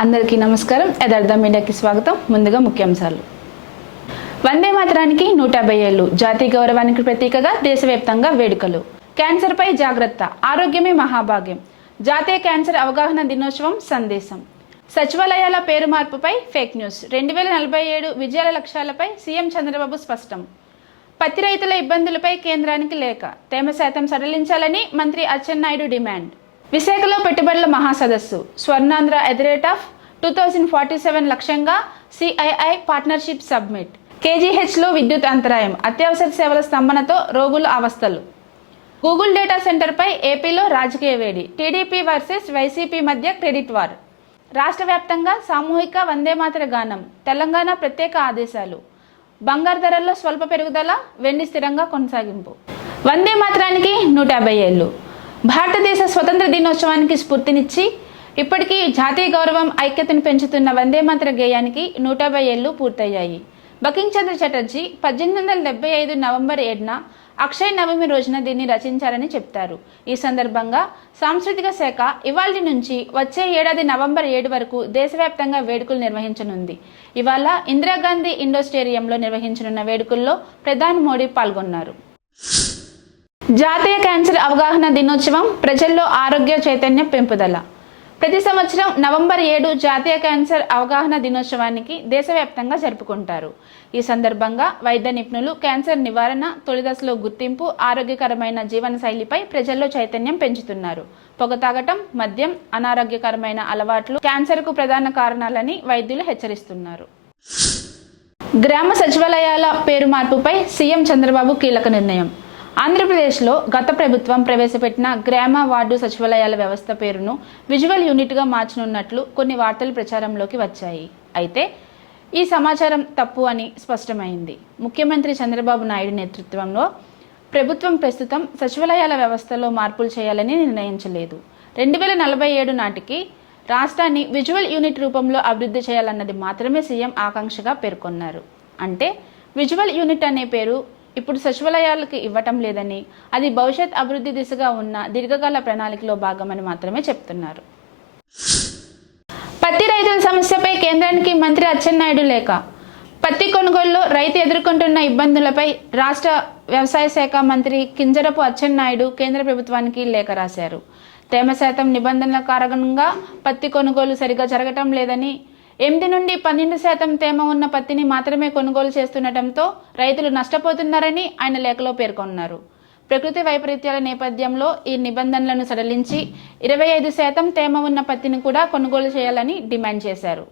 అందరికీ నమస్కారం. యథార్థ మీడియాకి స్వాగతం. ముందుగా ముఖ్యాంశాలు. వందే మాతరానికి 150 ఏళ్లు. జాతీయ గౌరవానికి ప్రతీకగా దేశవ్యాప్తంగా వేడుకలు. క్యాన్సర్పై జాగ్రత్త, ఆరోగ్యమే మహాభాగ్యం. జాతీయ క్యాన్సర్ అవగాహన దినోత్సవం సందేశం. సచివాలయాల పేరు మార్పుపై ఫేక్ న్యూస్. 2047 విజయాల లక్ష్యాలపై సీఎం చంద్రబాబు స్పష్టం. పత్తి రైతుల ఇబ్బందులపై కేంద్రానికి లేఖ. తేమ శాతం సడలించాలని మంత్రి అచ్చెన్నాయుడు డిమాండ్. విశాఖలో పెట్టుబడుల మహాసదస్సు. Swarnandhra at the rate of 2047 లక్ష్యంగా సిఐఐ పార్ట్నర్షిప్ సబ్మిట్. కేజీహెచ్లో విద్యుత్ అంతరాయం, అత్యవసర సేవల స్తంభనతో రోగుల అవస్థలు. గూగుల్ డేటా సెంటర్పై ఏపీలో రాజకీయ వేడి. టీడీపీ వర్సెస్ వైసీపీ మధ్య క్రెడిట్ వార్. రాష్ట్ర వ్యాప్తంగా సామూహిక వందేమాతర గానం. తెలంగాణ ప్రత్యేక ఆదేశాలు. బంగారు ధరల్లో స్వల్ప పెరుగుదల, వెండి స్థిరంగా కొనసాగింపు. వందే మాతరానికి 150 ఏళ్లు. భారతదేశ స్వతంత్ర దినోత్సవానికి స్ఫూర్తినిచ్చి ఇప్పటికీ జాతీయ గౌరవం, ఐక్యతను పెంచుతున్న వందేమాతర గేయానికి 150 ఏళ్లు పూర్తయ్యాయి. బంకిం చంద్ర చటర్జీ 1875 నవంబర్ 7న అక్షయ నవమి రోజున దీన్ని రచించారని చెప్తారు. ఈ సందర్భంగా సాంస్కృతిక శాఖ ఇవాళ నుంచి వచ్చే ఏడాది నవంబర్ 7 వరకు దేశవ్యాప్తంగా వేడుకలు నిర్వహించనుంది. ఇవాళ ఇందిరాగాంధీ ఇండోర్ స్టేడియంలో నిర్వహించనున్న వేడుకల్లో ప్రధాని మోడీ పాల్గొన్నారు. జాతీయ క్యాన్సర్ అవగాహన దినోత్సవం, ప్రజల్లో ఆరోగ్య చైతన్యం పెంపుదల. ప్రతి సంవత్సరం నవంబర్ 7 జాతీయ క్యాన్సర్ అవగాహన దినోత్సవానికి దేశవ్యాప్తంగా జరుపుకుంటారు. ఈ సందర్భంగా వైద్య నిపుణులు క్యాన్సర్ నివారణ, తొలి దశలో గుర్తింపు, ఆరోగ్యకరమైన జీవన శైలిపై ప్రజల్లో చైతన్యం పెంచుతున్నారు. పొగ తాగటం, మద్యం, అనారోగ్యకరమైన అలవాట్లు క్యాన్సర్కు ప్రధాన కారణాలని వైద్యులు హెచ్చరిస్తున్నారు. గ్రామ సచివాలయాల పేరు మార్పుపై సీఎం చంద్రబాబు కీలక నిర్ణయం. ఆంధ్రప్రదేశ్లో గత ప్రభుత్వం ప్రవేశపెట్టిన గ్రామ వార్డు సచివాలయాల వ్యవస్థ పేరును విజువల్ యూనిట్గా మార్చనున్నట్లు కొన్ని వార్తలు ప్రచారంలోకి వచ్చాయి. అయితే ఈ సమాచారం తప్పు అని స్పష్టమైంది. ముఖ్యమంత్రి చంద్రబాబు నాయుడు నేతృత్వంలో ప్రభుత్వం ప్రస్తుతం సచివాలయాల వ్యవస్థలో మార్పులు చేయాలని నిర్ణయించలేదు. 2047 నాటికి రాష్ట్రాన్ని విజువల్ యూనిట్ రూపంలో అభివృద్ధి చేయాలన్నది మాత్రమే సీఎం ఆకాంక్షగా పేర్కొన్నారు. అంటే విజువల్ యూనిట్ అనే పేరు ఇప్పుడు సచివాలయాలకు ఇవ్వటం లేదని, అది భవిష్యత్ అభివృద్ధి దిశగా ఉన్న దీర్ఘకాల ప్రణాళికలో భాగమని మాత్రమే చెప్తున్నారు. పత్తి రైతుల సమస్యపై కేంద్రానికి మంత్రి అచ్చెన్నాయుడు లేఖ. పత్తి కొనుగోలులో రైతు ఎదుర్కొంటున్న ఇబ్బందులపై రాష్ట్ర వ్యవసాయ శాఖ మంత్రి కింజరపు అచ్చెన్నాయుడు కేంద్ర ప్రభుత్వానికి లేఖ రాశారు. తేమ శాతం నిబంధనల కారణంగా పత్తి కొనుగోలు సరిగా జరగటం లేదని, 8 నుండి 12% తేమ ఉన్న పత్తిని మాత్రమే కొనుగోలు చేస్తుండటంతో రైతులు నష్టపోతున్నారని ఆయన లేఖలో పేర్కొన్నారు. ప్రకృతి వైపరీత్యాల నేపథ్యంలో ఈ నిబంధనలను సడలించి 25% తేమ ఉన్న పత్తిని కూడా కొనుగోలు చేయాలని డిమాండ్ చేశారు.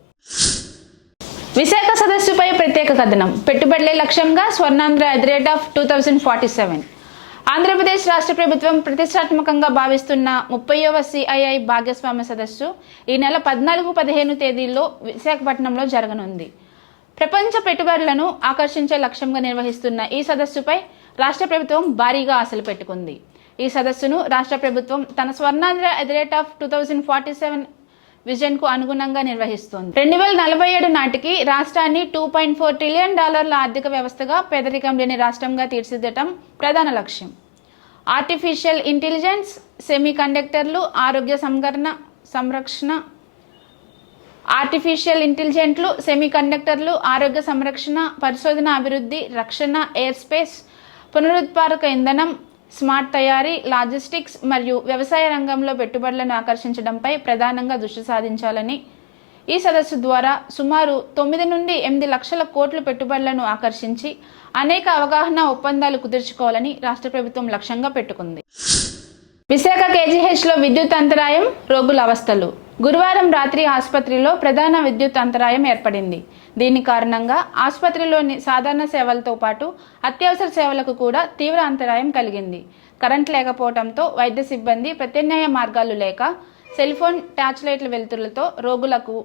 విశాఖ సదస్సుపై ప్రత్యేక కథనం. పెట్టుబడులే లక్ష్యంగా Swarnandhra at the rate of 2047. Andhra Pradesh రాష్ట్ర ప్రభుత్వం ప్రతిష్టాత్మకంగా భావిస్తున్న 30వ సిఐఐ భాగస్వామ్య సదస్సు ఈ నెల 14-15 తేదీల్లో విశాఖపట్నంలో జరగనుంది. ప్రపంచ పెట్టుబడులను ఆకర్షించే లక్ష్యంగా నిర్వహిస్తున్న ఈ సదస్సుపై రాష్ట్ర ప్రభుత్వం భారీగా ఆశలు పెట్టుకుంది. ఈ సదస్సును రాష్ట్ర ప్రభుత్వం తన Swarnandhra at the rate of 2047 vision కు అనుగుణంగా నిర్వహిస్తోంది. 2047 నాటికి రాష్ట్రాన్ని $2.4 ట్రిలియన్ ఆర్థిక వ్యవస్థగా, పేదరికం లేని రాష్ట్రంగా తీర్చిదిద్దటం ప్రధాన లక్ష్యం. ఆర్టిఫిషియల్ ఇంటెలిజెన్స్, సెమీ కండక్టర్లు, ఆరోగ్య సంరక్షణ, పరిశోధన అభివృద్ధి, రక్షణ, ఎయిర్ స్పేస్, పునరుత్పాదక ఇంధనం, స్మార్ట్ తయారీ, లాజిస్టిక్స్ మరియు వ్యవసాయ రంగంలో పెట్టుబడులను ఆకర్షించడంపై ప్రధానంగా దృష్టి సాధించాలని, ఈ సదస్సు ద్వారా సుమారు 9 నుండి 8 లక్షల కోట్ల పెట్టుబడులను ఆకర్షించి అనేక అవగాహన ఒప్పందాలు కుదుర్చుకోవాలని రాష్ట్ర ప్రభుత్వం లక్ష్యంగా పెట్టుకుంది. విశాఖ కేజీహెచ్లో విద్యుత్ అంతరాయం, రోగుల అవస్థలు. గురువారం రాత్రి ఆసుపత్రిలో ప్రధాన విద్యుత్ అంతరాయం ఏర్పడింది. దీని కారణంగా ఆసుపత్రిలోని సాధారణ సేవలతో పాటు అత్యవసర సేవలకు కూడా తీవ్ర అంతరాయం కలిగింది. కరెంట్ లేకపోవడంతో వైద్య సిబ్బంది ప్రత్యామ్నాయ మార్గాలు లేక సెల్ఫోన్, టార్చ్ లైట్ల వెలుతురులతో రోగులకు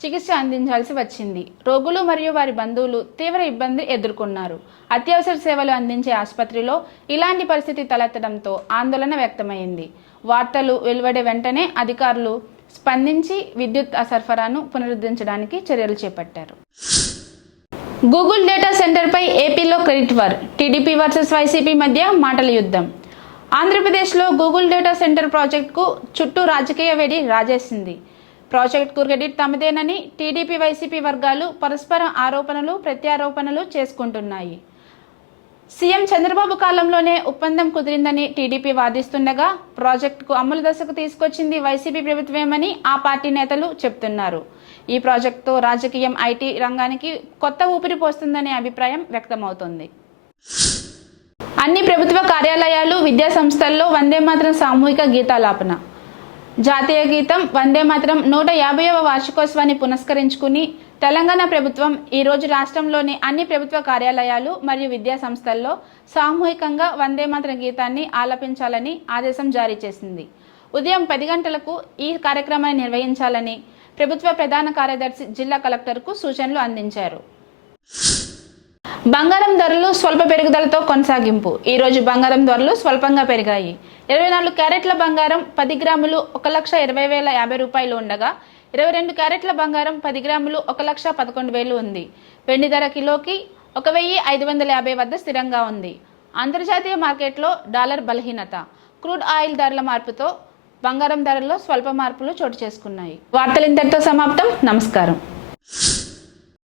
చికిత్స అందించాల్సి వచ్చింది. రోగులు మరియు వారి బంధువులు తీవ్ర ఇబ్బంది ఎదుర్కొన్నారు. అత్యవసర సేవలు అందించే ఆసుపత్రిలో ఇలాంటి పరిస్థితి తలెత్తడంతో ఆందోళన వ్యక్తమైంది. వార్తలు వెలువడే వెంటనే అధికారులు స్పందించి విద్యుత్ సరఫరాను పునరుద్ధరించడానికి చర్యలు చేపట్టారు. గూగుల్ డేటా సెంటర్పై ఏపీలో credit war. TDP versus YCP మధ్య మాటల యుద్ధం. ఆంధ్రప్రదేశ్లో గూగుల్ డేటా సెంటర్ ప్రాజెక్టుకు చుట్టూ రాజకీయ వేడి రాజేసింది. ప్రాజెక్టుకు క్రెడిట్ తమదేనని టీడీపీ వైసీపీ వర్గాలు పరస్పరం ఆరోపణలు ప్రత్యారోపణలు చేసుకుంటున్నాయి. సీఎం చంద్రబాబు కాలంలోనే ఒప్పందం కుదిరిందని టీడీపీ వాదిస్తుండగా ప్రాజెక్టుకు అమలు దశకు తీసుకొచ్చింది వైసీపీ ప్రభుత్వమేమని ఆ పార్టీ నేతలు చెబుతున్నారు. ఈ ప్రాజెక్టుతో రాజకీయం, ఐటీ రంగానికి కొత్త ఊపిరి పోస్తుందనే అభిప్రాయం వ్యక్తమవుతోంది. అన్ని ప్రభుత్వ కార్యాలయాలు, విద్యా సంస్థల్లో వందే మాతరం సామూహిక గీతాలాపన. జాతీయ గీతం వందే మాతరం 150వ వార్షికోత్సవాన్ని పురస్కరించుకుని తెలంగాణ ప్రభుత్వం ఈరోజు రాష్ట్రంలోని అన్ని ప్రభుత్వ కార్యాలయాలు మరియు విద్యా సంస్థల్లో సామూహికంగా వందే మాతరం గీతాన్ని ఆలపించాలని ఆదేశం జారీ చేసింది. ఉదయం 10 గంటలకు ఈ కార్యక్రమాన్ని నిర్వహించాలని ప్రభుత్వ ప్రధాన కార్యదర్శి జిల్లా కలెక్టర్కు సూచనలు అందించారు. బంగారం ధరలు స్వల్ప పెరుగుదలతో కొనసాగింపు. ఈరోజు బంగారం ధరలు స్వల్పంగా పెరిగాయి. 24 క్యారెట్ల బంగారం 10 గ్రాములు 1,20,050 రూపాయలు ఉండగా 22 క్యారెట్ల బంగారం 10 గ్రాములు 1,11,000 ఉంది. వెండి ధర కిలోకి 1,550 వద్ద స్థిరంగా ఉంది. అంతర్జాతీయ మార్కెట్లో డాలర్ బలహీనత, క్రూడ్ ఆయిల్ ధరల మార్పుతో బంగారం ధరల్లో స్వల్ప మార్పులు చోటు చేసుకున్నాయి. వార్తలు ఇంతటితో సమాప్తం. నమస్కారం.